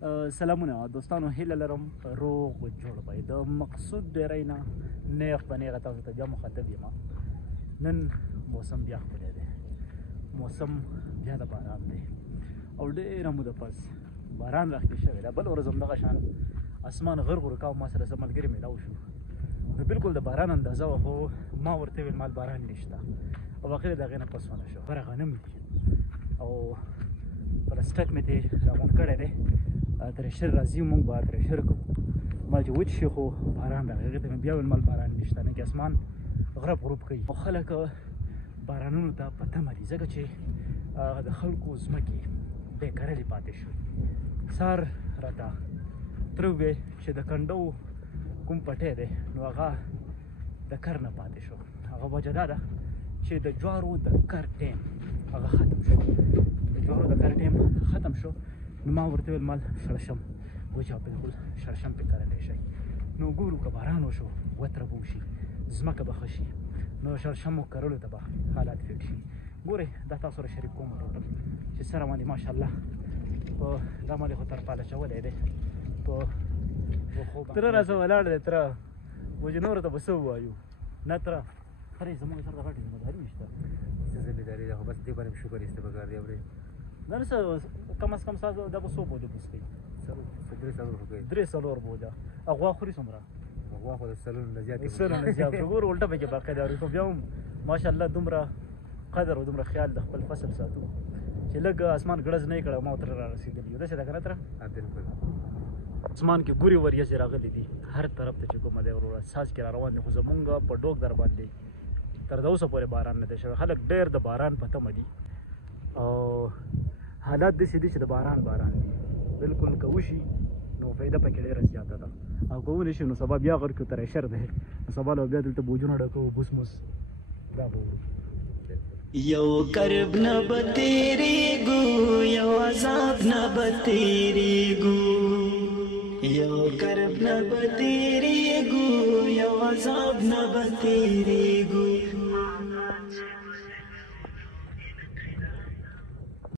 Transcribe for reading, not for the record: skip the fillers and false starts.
سلامونه دوستانو، هیله لرم روغ و جوړ بای. د مقصود ډیری نه نیغ په نیغه تاسو ته بیا مخاطب یم. نن موسم بیا ښکلی دی، موسم بیا د باران دی او ډېره موده پس باران راښکې شوی دی. بل ورځ همدغه شان اسمان غرغر کا او ما سره څه ملګري میلاو شو، نو بالکل د باران اندازه وه، خو ما ورته ویل مال باران نشته او اخر د هغې نه پس ونه شو. غره غنم دي او پلسټک مې ترې راغونډ کړی دی، ترېشر راځي، موږ به ترېشر کوو. مال چې وچ شي خو باران راغی، هغې ته مې بیا ویل مال باران نشته، نه کې اسمان غرب غروب کوي او خلک بارانونو ته په تمه دي، ځکه چې د خلکو ځمکې بې کرلې پاتې شوې. سهار راته تره وویل چې د کنډو کوم پټی دی نو هغه د کر نه پاتې شو. هغه وجه دا ده چې د جوارو د کر ټیم هغه ختم شو، د جوارو د کر ټیم ختم شو. نو ما ورته ویل مال شړشم وچه بالکل شړشم پې کرلی شئ. نو ګورو که باران وشو وتره به وشي، ځمکه به ښه شي، نو شړشمو کرلو ته به حالات فټ شي. ګورئ دا تاسو سره شریک کوم ټوټل چې سره باندې ماشاءالله په دا باندې خو ترپال اچولی دی په وښو باندې. تره راسه ولاړ دی، تره وجه نورو ته به څه ووایو؟ نه تره خرې زموږ سره د غټې ذمهداري نشته. څه ذمهداري ده، خو بس دې باندې شکر ایسته پکار دی. اورې نه څه کم از کم ستاسو دا به څو بوجه بوس کوي؟ 3-4 خو کوي. 3-4 بوجه. او غوا خوري څومره؟ غوا خو د سلونو نه زیاتې سلونو نه زیات. ګوره الټه پکې باقاعده خو بیا هم ماشاءالله دومره قدر او دومره خیال د خپل فصل ساتو چې لږ اسمان ګړز نه یې کړی او ما ورته را رسېدلي یو. داسې ده که نه تره؟ بالکل. اسمان کې ګورې وریځې راغلي دي هر طرف ته چې کومه دی وروره ساز کې را روان دي، خو زمونږ په ډوک در باندې تر اوسه پورې باران نه دی شوی. خلک ډېر د باران په تمه دي او حالات داسې دي چې د باران دي. بالکل که وشي نو فایده پکې ډېره زیاته ده، او که ونه شي نو سبا بیا غر کې ترېشر دی، نو سبا له بیا دلته بوجونه ډکوو بوس موس دا به وړو. یو کرب نه به تیریږو، یو عذاب نه به تیریږو، یو کرب نه به تیریږو، یو عذاب نه به تیریږو.